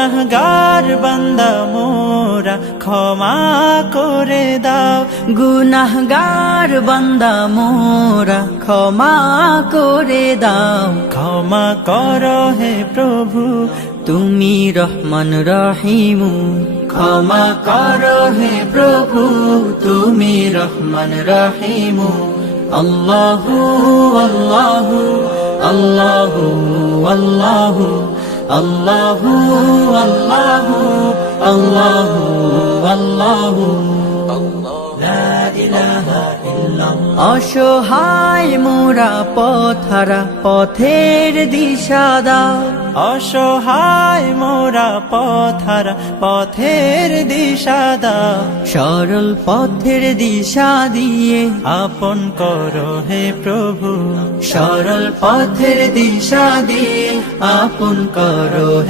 গুনাহগার বান্দা মোরা ক্ষমা করে দাও, গুনাহগার বান্দা মোরা ক্ষমা করে দাও। ক্ষমা করো হে প্রভু তুমি রহমান রহিম, ক্ষমা করো হে প্রভু তুমি রহমান রহিম। আল্লাহু আল্লাহু আল্লাহু আল্লাহু আল্লাহু আল্লাহু আল্লাহু আল্লাহু লা ইলাহা ইল্লাল্লাহ। অসহায় মোরা পথহারা পথের দিশা দাও, অসহায় মোরা পথহারা পথের দিশা দাও। সরল পথের দিশা দিয়ে আপন করো হে প্রভু, সরল পথের দিশা দিয়ে আপন করো হে